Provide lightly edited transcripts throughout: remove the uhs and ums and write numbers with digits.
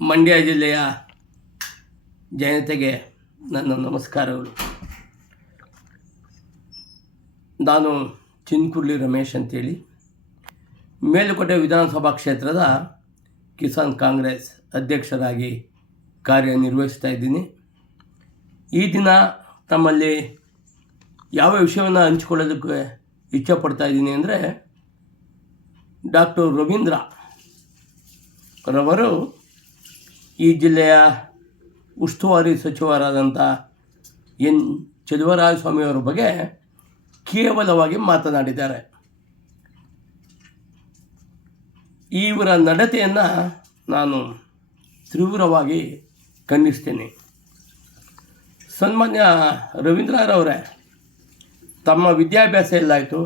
ಮಂಡ್ಯ ಜಿಲ್ಲೆಯ ಜನತೆಗೆ ನನ್ನ ನಮಸ್ಕಾರಗಳು. ನಾನು ಚಿನ್ಕುರ್ಲಿ ರಮೇಶ್ ಅಂತೇಳಿ ಮೇಲುಕೋಟೆ ವಿಧಾನಸಭಾ ಕ್ಷೇತ್ರದ ಕಿಸಾನ್ ಕಾಂಗ್ರೆಸ್ ಅಧ್ಯಕ್ಷರಾಗಿ ಕಾರ್ಯನಿರ್ವಹಿಸ್ತಾ ಇದ್ದೀನಿ. ಈ ದಿನ ತಮ್ಮಲ್ಲಿ ಯಾವ ವಿಷಯವನ್ನು ಹಂಚಿಕೊಳ್ಳೋದಕ್ಕೆ ಇಚ್ಛಪಡ್ತಾ ಇದ್ದೀನಿ ಅಂದರೆ, ಡಾಕ್ಟರ್ ರವೀಂದ್ರ ರವರು ಈ ಜಿಲ್ಲೆಯ ಉಸ್ತುವಾರಿ ಸಚಿವರಾದಂಥ ಎನ್ ಚೆಲುವರಾಯಸ್ವಾಮಿಯವರ ಬಗ್ಗೆ ಕೇವಲವಾಗಿ ಮಾತನಾಡಿದ್ದಾರೆ. ಇವರ ನಡತೆಯನ್ನು ನಾನು ತೀವ್ರವಾಗಿ ಖಂಡಿಸ್ತೇನೆ. ಸನ್ಮಾನ್ಯ ರವೀಂದ್ರರವರೇ, ತಮ್ಮ ವಿದ್ಯಾಭ್ಯಾಸ ಎಲ್ಲಾಯಿತು,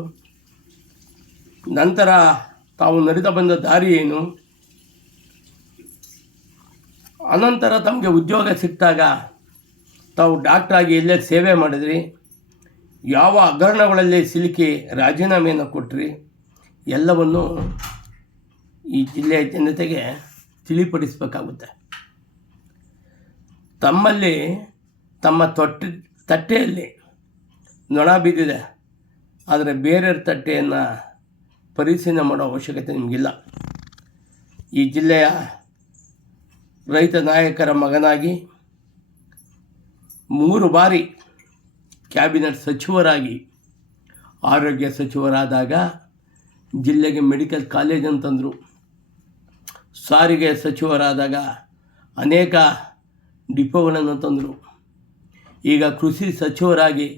ನಂತರ ತಾವು ನಡೆದು ಬಂದ ದಾರಿ ಏನು, ಅನಂತರ ತಮಗೆ ಉದ್ಯೋಗ ಸಿಕ್ಕಿದಾಗ ತಾವು ಡಾಕ್ಟ್ರಾಗಿ ಎಲ್ಲೇ ಸೇವೆ ಮಾಡಿದ್ರಿ, ಯಾವ ಹಗರಣಗಳಲ್ಲಿ ಸಿಲುಕಿ ರಾಜೀನಾಮೆಯನ್ನು ಕೊಟ್ರಿ, ಎಲ್ಲವನ್ನು ಈ ಜಿಲ್ಲೆಯ ಜನತೆಗೆ ತಿಳಿಪಡಿಸಬೇಕಾಗುತ್ತೆ. ತಮ್ಮಲ್ಲಿ ತಮ್ಮ ತಟ್ಟೆಯಲ್ಲಿ ನೊಣ ಬಿದ್ದಿದೆ, ಆದರೆ ಬೇರೆಯವ್ರ ತಟ್ಟೆಯನ್ನು ಪರಿಶೀಲನೆ ಮಾಡೋ ಅವಶ್ಯಕತೆ ನಿಮಗಿಲ್ಲ. ಈ ಜಿಲ್ಲೆಯ ರೈತ ನಾಯಕರ ಮಗನಾಗಿ 3 ಬಾರಿ ಕ್ಯಾಬಿನೆಟ್ ಸಚಿವರಾಗಿ, ಆರೋಗ್ಯ ಸಚಿವರಾದಾಗ ಜಿಲ್ಲೆಗೆ ಮೆಡಿಕಲ್ ಕಾಲೇಜ್ ಅಂತಂದರು, ಸಾರಿಗೆ ಸಚಿವರಾದಾಗ ಅನೇಕ ಡಿಪೋಗಳನ್ನು ತಂದರು, ಈಗ ಕೃಷಿ ಸಚಿವರಾಗಿ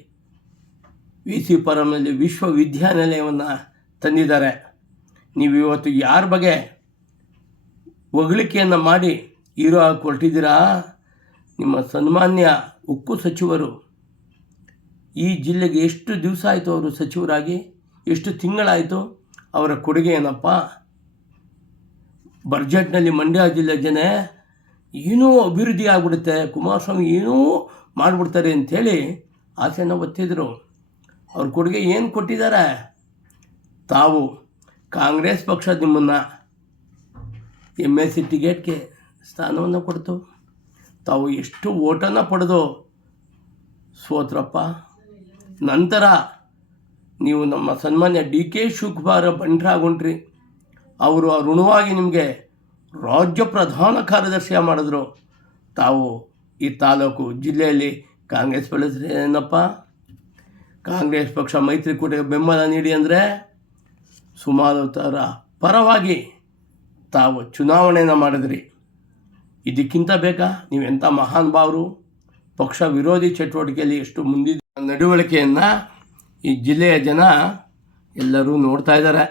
VC ಫಾರಂನಲ್ಲಿ ವಿಶ್ವವಿದ್ಯಾನಿಲಯವನ್ನು ತಂದಿದ್ದಾರೆ. ನೀವು ಇವತ್ತು ಯಾರ ಬಗ್ಗೆ ಹೊಗಳಿಕೆಯನ್ನು ಮಾಡಿ ಹೀರೋ ಆಗಿ ಹೊರಟಿದ್ದೀರಾ? ನಿಮ್ಮ ಸನ್ಮಾನ್ಯ ಉಕ್ಕು ಸಚಿವರು ಈ ಜಿಲ್ಲೆಗೆ ಎಷ್ಟು ದಿವಸ ಆಯಿತು ಅವರು ಸಚಿವರಾಗಿ, ಎಷ್ಟು ತಿಂಗಳಾಯಿತು? ಅವರ ಕೊಡುಗೆ ಏನಪ್ಪ? ಬಜೆಟ್ನಲ್ಲಿ ಮಂಡ್ಯ ಜಿಲ್ಲೆ ಜನ ಏನೋ ಅಭಿವೃದ್ಧಿ ಆಗಿಬಿಡುತ್ತೆ, ಕುಮಾರಸ್ವಾಮಿ ಏನೂ ಮಾಡಿಬಿಡ್ತಾರೆ ಅಂಥೇಳಿ ಆಸೆಯನ್ನು ಒತ್ತಿದ್ರು. ಅವ್ರ ಕೊಡುಗೆ ಏನು ಕೊಟ್ಟಿದ್ದಾರೆ? ತಾವು ಕಾಂಗ್ರೆಸ್ ಪಕ್ಷ ನಿಮ್ಮನ್ನು MLC ಟಿಕೆಟ್ಗೆ ಸ್ಥಾನವನ್ನು ಕೊಡ್ತು, ತಾವು ಎಷ್ಟು ಓಟನ್ನು ಪಡೆದು ಸೋತ್ರಪ್ಪ. ನಂತರ ನೀವು ನಮ್ಮ ಸನ್ಮಾನ್ಯ DK ಶಿವಕುಮಾರ್ ಬಂಟ್ರಾಗುಂಟ್ರಿ ಅವರು ಋಣವಾಗಿ ನಿಮಗೆ ರಾಜ್ಯ ಪ್ರಧಾನ ಕಾರ್ಯದರ್ಶಿಯ ಮಾಡಿದ್ರು. ತಾವು ಈ ತಾಲೂಕು ಜಿಲ್ಲೆಯಲ್ಲಿ ಕಾಂಗ್ರೆಸ್ ಬೆಳೆಸ್ರಿ ಏನಪ್ಪ? ಕಾಂಗ್ರೆಸ್ ಪಕ್ಷ ಮೈತ್ರಿಕೂಟಕ್ಕೆ ಬೆಂಬಲ ನೀಡಿ ಅಂದರೆ ಸುಮಾರು ಪರವಾಗಿ ತಾವು ಚುನಾವಣೆಯನ್ನು ಮಾಡಿದ್ರಿ. ಇದಕ್ಕಿಂತ ಬೇಕಾ? ನೀವೆಂಥ ಮಹಾನ್ ಭಾವರು. ಪಕ್ಷ ವಿರೋಧಿ ಚಟುವಟಿಕೆಯಲ್ಲಿ ಎಷ್ಟು ಮುಂದಿದ ನಡವಳಿಕೆಯನ್ನು ಈ ಜಿಲ್ಲೆಯ ಜನ ಎಲ್ಲರೂ ನೋಡ್ತಾ ಇದ್ದಾರೆ.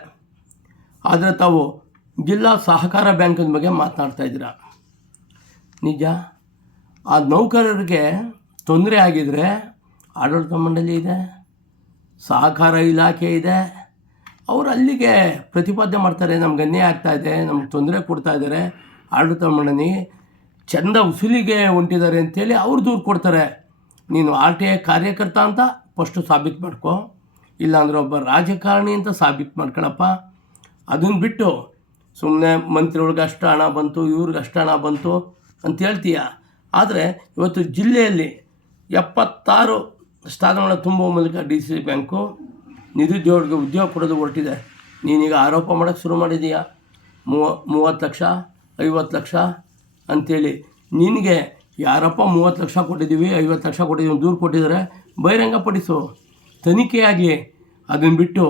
ಆದರೆ ತಾವು ಜಿಲ್ಲಾ ಸಹಕಾರ ಬ್ಯಾಂಕಿನ ಬಗ್ಗೆ ಮಾತನಾಡ್ತಾ ಇದ್ದೀರಾ. ನಿಜ, ಆ ನೌಕರರಿಗೆ ತೊಂದರೆ ಆಗಿದರೆ ಆಡಳಿತ ಮಂಡಳಿ ಇದೆ, ಸಹಕಾರ ಇಲಾಖೆ ಇದೆ, ಅವರು ಅಲ್ಲಿಗೆ ಪ್ರತಿಪಾದನೆ ಮಾಡ್ತಾರೆ, ನಮ್ಗೆ ಅನ್ಯಾಯ ಆಗ್ತಾಯಿದೆ, ನಮ್ಗೆ ತೊಂದರೆ ಕೊಡ್ತಾ ಇದ್ದಾರೆ, ಆಡಳಿತ ಮಂಡಳಿ ಚಂದ ಉಸುಲಿಗೆ ಹೊಂಟಿದ್ದಾರೆ ಅಂತೇಳಿ ಅವ್ರು ದೂರು ಕೊಡ್ತಾರೆ. ನೀನು RTI ಕಾರ್ಯಕರ್ತ ಅಂತ ಫಸ್ಟು ಸಾಬೀತು ಮಾಡ್ಕೊ, ಇಲ್ಲಾಂದರೆ ಒಬ್ಬ ರಾಜಕಾರಣಿ ಅಂತ ಸಾಬೀತು ಮಾಡ್ಕೊಳಪ್ಪ. ಅದನ್ನು ಬಿಟ್ಟು ಸುಮ್ಮನೆ ಮಂತ್ರಿಗಳಿಗೆ ಅಷ್ಟು ಹಣ ಬಂತು, ಇವ್ರಿಗೆ ಅಷ್ಟು ಹಣ ಬಂತು ಅಂತ ಹೇಳ್ತೀಯ. ಆದರೆ ಇವತ್ತು ಜಿಲ್ಲೆಯಲ್ಲಿ 76 ಸ್ಥಾನಗಳನ್ನು ತುಂಬುವ ಮೂಲಕ DC ಬ್ಯಾಂಕು ನಿರುದ್ಯೋಗಿಗೆ ಉದ್ಯೋಗ ಕೊಡೋದು ಹೊರಟಿದೆ. ನೀನೀಗ ಆರೋಪ ಮಾಡೋಕ್ಕೆ ಶುರು ಮಾಡಿದೀಯಾ, 30 ಲಕ್ಷ 50 ಲಕ್ಷ ಅಂಥೇಳಿ. ನಿನಗೆ ಯಾರಪ್ಪ 30 ಲಕ್ಷ ಕೊಟ್ಟಿದ್ದೀವಿ, 50 ಲಕ್ಷ ಕೊಟ್ಟಿದ್ದೀವಿ ದೂರು ಕೊಟ್ಟಿದ್ದಾರೆ, ಬಹಿರಂಗಪಡಿಸು, ತನಿಖೆಯಾಗಿ. ಅದನ್ನು ಬಿಟ್ಟು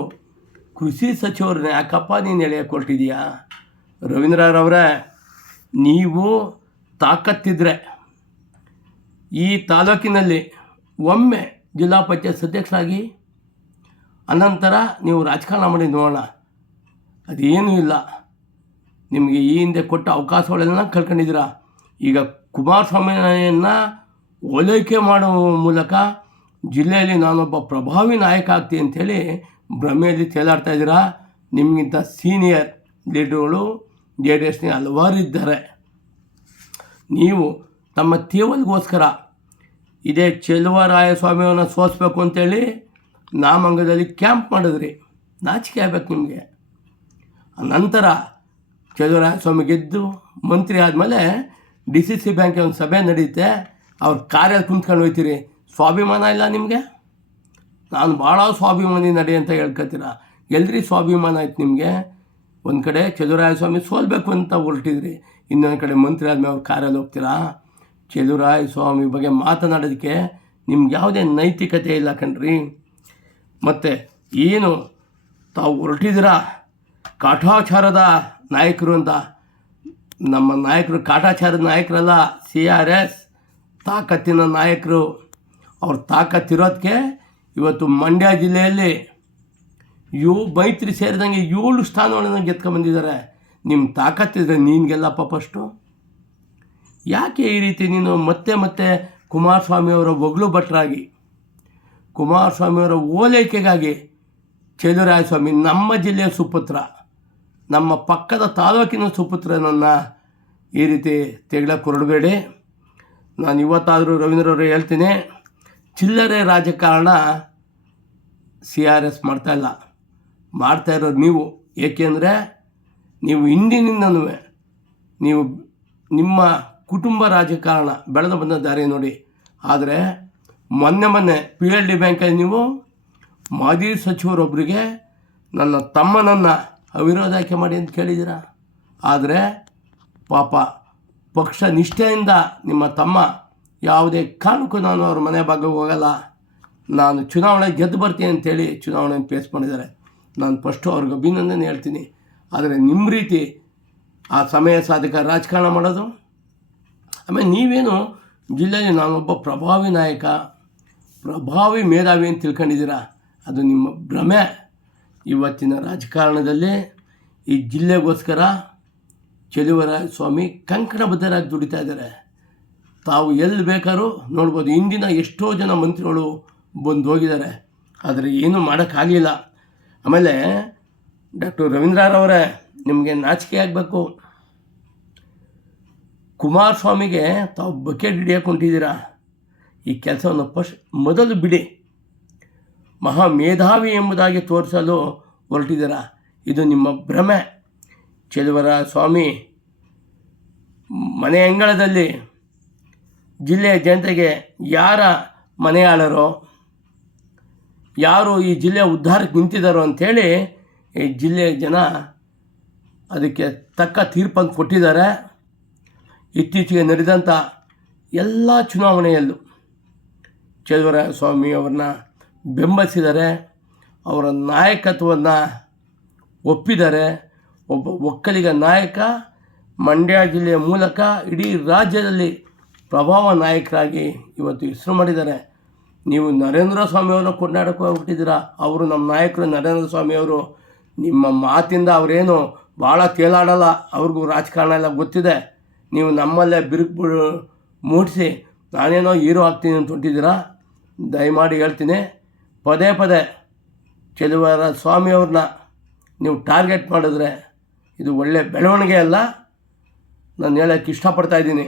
ಕೃಷಿ ಸಚಿವರನ್ನ ಯಾಕಪ್ಪ ನೀನು ಎಳೆಯಕ್ಕೆ ಹೊರಟಿದೀಯಾ? ರವೀಂದ್ರರವರೇ, ನೀವು ತಾಕತ್ತಿದ್ರೆ ಈ ತಾಲೂಕಿನಲ್ಲಿ ಒಮ್ಮೆ ಜಿಲ್ಲಾ ಪಂಚಾಯತ್ ಅಧ್ಯಕ್ಷರಾಗಿ, ಅನಂತರ ನೀವು ರಾಜಕಾರಣ ಮಾಡಿ ನೋಡೋಣ. ಅದೇನೂ ಇಲ್ಲ. ನಿಮಗೆ ಈ ಹಿಂದೆ ಕೊಟ್ಟ ಅವಕಾಶಗಳೆಲ್ಲ ಕಳ್ಕೊಂಡಿದ್ದೀರಾ. ಈಗ ಕುಮಾರಸ್ವಾಮಿಯನ್ನು ಓಲೈಕೆ ಮಾಡುವ ಮೂಲಕ ಜಿಲ್ಲೆಯಲ್ಲಿ ನಾನೊಬ್ಬ ಪ್ರಭಾವಿ ನಾಯಕ ಆಗ್ತೀನಿ ಅಂಥೇಳಿ ಭ್ರಮೆಯಲ್ಲಿ ತೇಲಾಡ್ತಾ ಇದ್ದೀರಾ. ನಿಮಗಿಂತ ಸೀನಿಯರ್ ಲೀಡರ್ಗಳು JDSನ ಹಲವಾರು ಇದ್ದಾರೆ. ನೀವು ತಮ್ಮ ತೀವಲ್ಗೋಸ್ಕರ ಇದೇ ಚೆಲುವರಾಯಸ್ವಾಮಿಯನ್ನು ಸೋಲಿಸ್ಬೇಕು ಅಂತೇಳಿ ನಾಮಂಗಲದಲ್ಲಿ ಕ್ಯಾಂಪ್ ಮಾಡಿದ್ರಿ. ನಾಚಿಕೆ ಆಗ್ಬೇಕು ನಿಮಗೆ. ನಂತರ ಚೆಲುವರಾಯಸ್ವಾಮಿ ಗೆದ್ದು ಮಂತ್ರಿ ಆದಮೇಲೆ DCC ಬ್ಯಾಂಕಿಗೆ ಒಂದು ಸಭೆ ನಡೆಯುತ್ತೆ, ಅವ್ರ ಕಾರ್ಯಲ್ಲಿ ಕುಂತ್ಕೊಂಡು ಹೋಗ್ತೀರಿ. ಸ್ವಾಭಿಮಾನ ಇಲ್ಲ ನಿಮಗೆ? ನಾನು ಭಾಳ ಸ್ವಾಭಿಮಾನಿ ನಡೆ ಅಂತ ಹೇಳ್ಕೊತೀರ. ಎಲ್ರಿ ಸ್ವಾಭಿಮಾನ ಆಯ್ತು ನಿಮಗೆ? ಒಂದು ಕಡೆ ಚಲುವರಾಯಸ್ವಾಮಿ ಸೋಲ್ಬೇಕು ಅಂತ ಹೊರಟಿದ್ರಿ, ಇನ್ನೊಂದು ಕಡೆ ಮಂತ್ರಿ ಆದಮೇಲೆ ಅವ್ರ ಕಾರಲ್ಲಿ ಹೋಗ್ತೀರಾ? ಚಲುವರಾಯಸ್ವಾಮಿ ಬಗ್ಗೆ ಮಾತನಾಡೋದಕ್ಕೆ ನಿಮ್ಗೆ ಯಾವುದೇ ನೈತಿಕತೆ ಇಲ್ಲ ಕಣ್ರಿ. ಮತ್ತು ಏನು ತಾವು ಹೊರಟಿದ್ದೀರ ಕಾಟಾಚಾರದ ನಾಯಕರು ಅಂತ. ನಮ್ಮ ನಾಯಕರು ಕಾಟಾಚಾರದ ನಾಯಕರಲ್ಲ, CRS ತಾಕತ್ತಿನ ನಾಯಕರು. ಅವ್ರ ತಾಕತ್ತಿರೋದಕ್ಕೆ ಇವತ್ತು ಮಂಡ್ಯ ಜಿಲ್ಲೆಯಲ್ಲಿ ಮೈತ್ರಿ ಸೇರಿದಂಗೆ 7 ಸ್ಥಾನಗಳನ್ನು ಗೆದ್ಕೊಂಬಂದಿದ್ದಾರೆ. ನಿಮ್ಮ ತಾಕತ್ತಿದ್ರೆ ನೀನಿಗೆಲ್ಲಪ್ಪ ಫಸ್ಟು. ಯಾಕೆ ಈ ರೀತಿ ನೀನು ಮತ್ತೆ ಮತ್ತೆ ಕುಮಾರಸ್ವಾಮಿಯವರ ಒಗ್ಲು ಭಟ್ರಾಗಿ, ಕುಮಾರಸ್ವಾಮಿಯವರ ಓಲೈಕೆಗಾಗಿ ಚಲುವರಾಯಸ್ವಾಮಿ ನಮ್ಮ ಜಿಲ್ಲೆಯ ಸುಪುತ್ರ, ನಮ್ಮ ಪಕ್ಕದ ತಾಲೂಕಿನ ಸುಪುತ್ರನನ್ನು ಈ ರೀತಿ ತೆಗ್ಲಕ್ಕೆ ಹೊರಡಬೇಡಿ. ನಾನು ಇವತ್ತಾದರೂ ರವೀಂದ್ರವರು ಹೇಳ್ತೀನಿ, ಚಿಲ್ಲರೆ ರಾಜಕಾರಣ CRS ಮಾಡ್ತಾಯಿಲ್ಲ, ಮಾಡ್ತಾ ಇರೋರು ನೀವು. ಏಕೆಂದರೆ ನೀವು ಹಿಂದಿನಿಂದನೂ ನೀವು ನಿಮ್ಮ ಕುಟುಂಬ ರಾಜಕಾರಣ ಬೆಳೆದು ಬಂದ ದಾರಿ ನೋಡಿ. ಆದರೆ ಮೊನ್ನೆ PLD ಬ್ಯಾಂಕಲ್ಲಿ ನೀವು ಮಾಜಿ ಸಚಿವರೊಬ್ಬರಿಗೆ ನನ್ನ ತಮ್ಮನನ್ನು ಅವಿರೋಧ ಆಯ್ಕೆ ಮಾಡಿ ಅಂತ ಕೇಳಿದ್ದೀರ. ಆದರೆ ಪಾಪ ಪಕ್ಷ ನಿಷ್ಠೆಯಿಂದ ನಿಮ್ಮ ತಮ್ಮ ಯಾವುದೇ ಕಾರಣಕ್ಕೂ ನಾನು ಅವ್ರ ಮನೆ ಭಾಗಕ್ಕೆ ಹೋಗಲ್ಲ, ನಾನು ಚುನಾವಣೆ ಗೆದ್ದು ಬರ್ತೀನಿ ಅಂತೇಳಿ ಚುನಾವಣೆಯನ್ನು ಫೇಸ್ ಮಾಡಿದ್ದಾರೆ. ನಾನು ಫಸ್ಟು ಅವ್ರಿಗೆ ಅಭಿನಂದನೆ ಹೇಳ್ತೀನಿ. ಆದರೆ ನಿಮ್ಮ ರೀತಿ ಆ ಸಮಯ ಸಾಧಕ ರಾಜಕಾರಣ ಮಾಡೋದು, ಆಮೇಲೆ ನೀವೇನು ಜಿಲ್ಲೆಯಲ್ಲಿ ನಾನೊಬ್ಬ ಪ್ರಭಾವಿ ನಾಯಕ, ಪ್ರಭಾವಿ ಮೇಧಾವಿ ಅಂತ ತಿಳ್ಕೊಂಡಿದ್ದೀರ, ಅದು ನಿಮ್ಮ ಭ್ರಮೆ. ಇವತ್ತಿನ ರಾಜಕಾರಣದಲ್ಲಿ ಈ ಜಿಲ್ಲೆಗೋಸ್ಕರ ಚಲುವರಾಯಸ್ವಾಮಿ ಕಂಕಣಬದ್ಧರಾಗಿ ದುಡಿತಾ ಇದ್ದಾರೆ. ತಾವು ಎಲ್ಲಿ ಬೇಕಾದ್ರೂ ನೋಡ್ಬೋದು, ಇಂದಿನ ಎಷ್ಟೋ ಜನ ಮಂತ್ರಿಗಳು ಬಂದು ಹೋಗಿದ್ದಾರೆ, ಆದರೆ ಏನೂ ಮಾಡೋಕ್ಕಾಗಲಿಲ್ಲ. ಆಮೇಲೆ ಡಾಕ್ಟರ್ ರವೀಂದ್ರರವರೇ, ನಿಮಗೆ ನಾಚಿಕೆ ಆಗಬೇಕು. ಕುಮಾರಸ್ವಾಮಿಗೆ ತಾವು ಬಕೆಟ್ ಹಿಡಿಯೋಕೆ ಹೊಂಟಿದ್ದೀರಾ. ಈ ಕೆಲಸವನ್ನು ಮೊದಲು ಬಿಡಿ. ಮಹಾ ಮೇಧಾವಿ ಎಂಬುದಾಗಿ ತೋರಿಸಲು ಹೊರಟಿದ್ದೀರಾ. ಇದು ನಿಮ್ಮ ಭ್ರಮೆ. ಚಲುವರಾಯಸ್ವಾಮಿ ಮನೆ ಅಂಗಳದಲ್ಲಿ ಜಿಲ್ಲೆಯ ಜನತೆಗೆ ಯಾರ ಮನೆಯಾಳರೋ, ಯಾರು ಈ ಜಿಲ್ಲೆಯ ಉದ್ಧಾರಕ್ಕೆ ನಿಂತಿದ್ದಾರೋ ಅಂಥೇಳಿ ಈ ಜಿಲ್ಲೆಯ ಜನ ಅದಕ್ಕೆ ತಕ್ಕ ತೀರ್ಪನ್ನು ಕೊಟ್ಟಿದ್ದಾರೆ. ಇತ್ತೀಚೆಗೆ ನಡೆದಂಥ ಎಲ್ಲ ಚುನಾವಣೆಯಲ್ಲೂ ಚಲುವರಾಯಸ್ವಾಮಿ ಅವ್ರನ್ನ ಬೆಂಬಲಿಸಿದ್ದಾರೆ, ಅವರ ನಾಯಕತ್ವವನ್ನು ಒಪ್ಪಿದ್ದಾರೆ. ಒಬ್ಬ ಒಕ್ಕಲಿಗ ನಾಯಕ ಮಂಡ್ಯ ಜಿಲ್ಲೆಯ ಮೂಲಕ ಇಡೀ ರಾಜ್ಯದಲ್ಲಿ ಪ್ರಭಾವ ನಾಯಕರಾಗಿ ಇವತ್ತು ಹೆಸರು ಮಾಡಿದ್ದಾರೆ. ನೀವು ನರೇಂದ್ರ ಸ್ವಾಮಿಯವ್ರನ್ನ ಕೊಂಡಾಡಕ್ಕೆ ಹೋಗ್ಬಿಟ್ಟಿದ್ದೀರಾ. ಅವರು ನಮ್ಮ ನಾಯಕರು ನರೇಂದ್ರ ಸ್ವಾಮಿಯವರು. ನಿಮ್ಮ ಮಾತಿಂದ ಅವರೇನು ಭಾಳ ತೇಲಾಡಲ್ಲ, ಅವ್ರಿಗೂ ರಾಜಕಾರಣ ಎಲ್ಲ ಗೊತ್ತಿದೆ. ನೀವು ನಮ್ಮಲ್ಲೇ ಬಿರುಕು ಮೂಡಿಸಿ ನಾನೇನೋ ಹೀರೋ ಆಗ್ತೀನಿ ಅಂತ ಹೊಂಟಿದ್ದೀರಾ. ದಯಮಾಡಿ ಹೇಳ್ತೀನಿ, ಪದೇ ಚಲುವರಾಯಸ್ವಾಮಿಯವ್ರನ್ನ ನೀವು ಟಾರ್ಗೆಟ್ ಮಾಡಿದ್ರೆ ಇದು ಒಳ್ಳೆಯ ಬೆಳವಣಿಗೆ ಅಲ್ಲ, ನಾನು ಹೇಳೋಕ್ಕೆ ಇಷ್ಟಪಡ್ತಾಯಿದ್ದೀನಿ.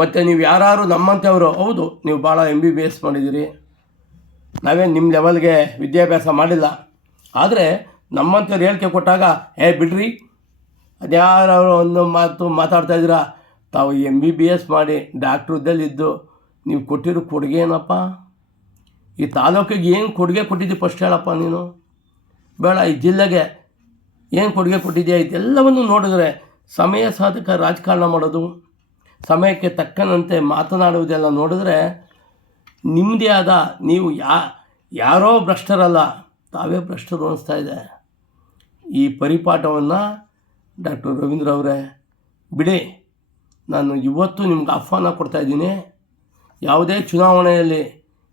ಮತ್ತು ನೀವು ಯಾರು ನಮ್ಮಂಥವರು, ಹೌದು ನೀವು ಭಾಳ MBBS ಮಾಡಿದ್ದೀರಿ, ನಾವೇನು ನಿಮ್ಮ ಲೆವೆಲ್ಗೆ ವಿದ್ಯಾಭ್ಯಾಸ ಮಾಡಿಲ್ಲ. ಆದರೆ ನಮ್ಮಂಥವ್ರು ಹೇಳಿಕೆ ಕೊಟ್ಟಾಗ ಬಿಡ್ರಿ, ಅದ್ಯಾರು ಒಂದು ಮಾತು ಮಾತಾಡ್ತಾಯಿದ್ದೀರಾ. ತಾವು MBBS ಮಾಡಿ ಡಾಕ್ಟ್ರ್ ಹುದ್ದೆಲಿದ್ದು ನೀವು ಕೊಟ್ಟಿರೋ ಕೊಡುಗೆ ಏನಪ್ಪ? ಈ ತಾಲೂಕಿಗೆ ಏನು ಕೊಡುಗೆ ಕೊಟ್ಟಿದ್ದೀವಿ ಫಸ್ಟ್ ಹೇಳಪ್ಪ ನೀನು. ಬೇಡ, ಈ ಜಿಲ್ಲೆಗೆ ಏನು ಕೊಡುಗೆ ಕೊಟ್ಟಿದೆಯಾ ಇದೆಲ್ಲವನ್ನು ನೋಡಿದ್ರೆ ಸಮಯ ಸಾಧಕ ರಾಜಕಾರಣ ಮಾಡೋದು, ಸಮಯಕ್ಕೆ ತಕ್ಕಂತೆ ಮಾತನಾಡುವುದೆಲ್ಲ ನೋಡಿದ್ರೆ ನಿಮ್ಮದೇ ಆದ, ನೀವು ಯಾರೋ ಭ್ರಷ್ಟರಲ್ಲ, ತಾವೇ ಭ್ರಷ್ಟರು ಅನ್ನಿಸ್ತಾ ಇದೆ. ಈ ಪರಿಪಾಠವನ್ನು ಡಾಕ್ಟರ್ ರವೀಂದ್ರ ಅವರೇ ಬಿಡಿ. ನಾನು ಇವತ್ತು ನಿಮ್ಗೆ ಆಹ್ವಾನ ಕೊಡ್ತಾಯಿದ್ದೀನಿ, ಯಾವುದೇ ಚುನಾವಣೆಯಲ್ಲಿ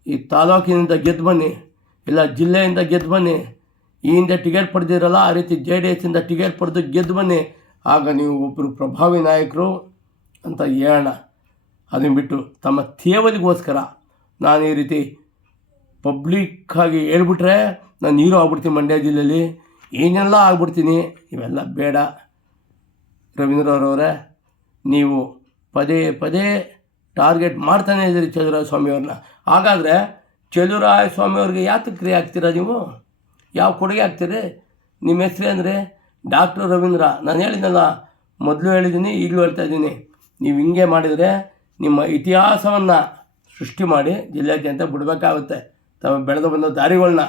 ಈ ತಾಲೂಕಿನಿಂದ ಗೆದ್ದು ಬನ್ನಿ, ಇಲ್ಲ ಜಿಲ್ಲೆಯಿಂದ ಗೆದ್ದು ಬನ್ನಿ. ಈ ಹಿಂದೆ ಟಿಕೆಟ್ ಪಡೆದಿರಲ್ಲ, ಆ ರೀತಿ JDS ಇಂದ ಟಿಕೆಟ್ ಪಡೆದು ಗೆದ್ದು ಬನ್ನಿ. ಆಗ ನೀವು ಒಬ್ಬರು ಪ್ರಭಾವಿ ನಾಯಕರು ಅಂತ ಹೇಳೋಣ. ಅದನ್ನು ಬಿಟ್ಟು ತಮ್ಮ ತೇವಲಿಗೋಸ್ಕರ ನಾನು ಈ ರೀತಿ ಪಬ್ಲಿಕ್ಕಾಗಿ ಹೇಳ್ಬಿಟ್ರೆ ನಾನು ಹೀರೋ ಆಗ್ಬಿಡ್ತೀನಿ, ಮಂಡ್ಯ ಜಿಲ್ಲೆಯಲ್ಲಿ ಏನೆಲ್ಲ ಆಗ್ಬಿಡ್ತೀನಿ. ಇವೆಲ್ಲ ಬೇಡ. ರವೀಂದ್ರವರವರೇ, ನೀವು ಪದೇ ಟಾರ್ಗೆಟ್ ಮಾಡ್ತಾನೇ ಇದ್ದೀರಿ ಚಲುವರಾಯಸ್ವಾಮಿಯವ್ರನ್ನ. ಹಾಗಾದರೆ ಚಲುವರಾಯಸ್ವಾಮಿಯವ್ರಿಗೆ ಯಾತಕ್ಕೆ ಕ್ರಿಯೆ ಆಗ್ತೀರಾ ನೀವು? ಯಾವ ಕೊಡುಗೆ ಆಗ್ತೀರಿ? ನಿಮ್ಮ ಹೆಸರು ಅಂದರೆ ಡಾಕ್ಟರ್ ರವೀಂದ್ರ. ನಾನು ಹೇಳಿದ್ನಲ್ಲ, ಮೊದಲು ಹೇಳಿದ್ದೀನಿ, ಈಗಲೂ ಹೇಳ್ತಾಯಿದ್ದೀನಿ, ನೀವು ಹಿಂಗೆ ಮಾಡಿದರೆ ನಿಮ್ಮ ಇತಿಹಾಸವನ್ನು ಸೃಷ್ಟಿ ಮಾಡಿ ಜಿಲ್ಲೆಯಾದ್ಯಂತ ಬಿಡಬೇಕಾಗುತ್ತೆ. ತಾವು ಬೆಳೆದು ಬಂದ ದಾರಿಗಳನ್ನ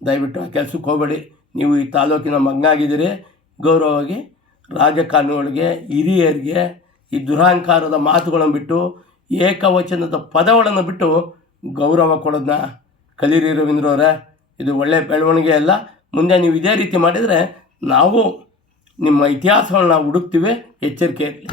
ದಯವಿಟ್ಟು ಆ ಕೆಲಸಕ್ಕೆ ಹೋಗಬೇಡಿ. ನೀವು ಈ ತಾಲೂಕಿನ ಮಗನಾಗಿದ್ದೀರಿ. ಗೌರವವಾಗಿ ರಾಜಕಾರಣಿಗಳಿಗೆ, ಹಿರಿಯರಿಗೆ ಈ ದುರಹಂಕಾರದ ಮಾತುಗಳನ್ನು ಬಿಟ್ಟು, ಏಕವಚನದ ಪದಗಳನ್ನು ಬಿಟ್ಟು ಗೌರವ ಕೊಡೋದನ್ನ ಕಲೀರಿ ರವೀಂದ್ರವರೇ. ಇದು ಒಳ್ಳೆಯ ಬೆಳವಣಿಗೆ ಅಲ್ಲ. ಮುಂದೆ ನೀವು ಇದೇ ರೀತಿ ಮಾಡಿದರೆ ನಾವು ನಿಮ್ಮ ಇತಿಹಾಸಗಳನ್ನ ಹುಡುಕ್ತೀವಿ. ಎಚ್ಚರಿಕೆ ಇರಲಿ.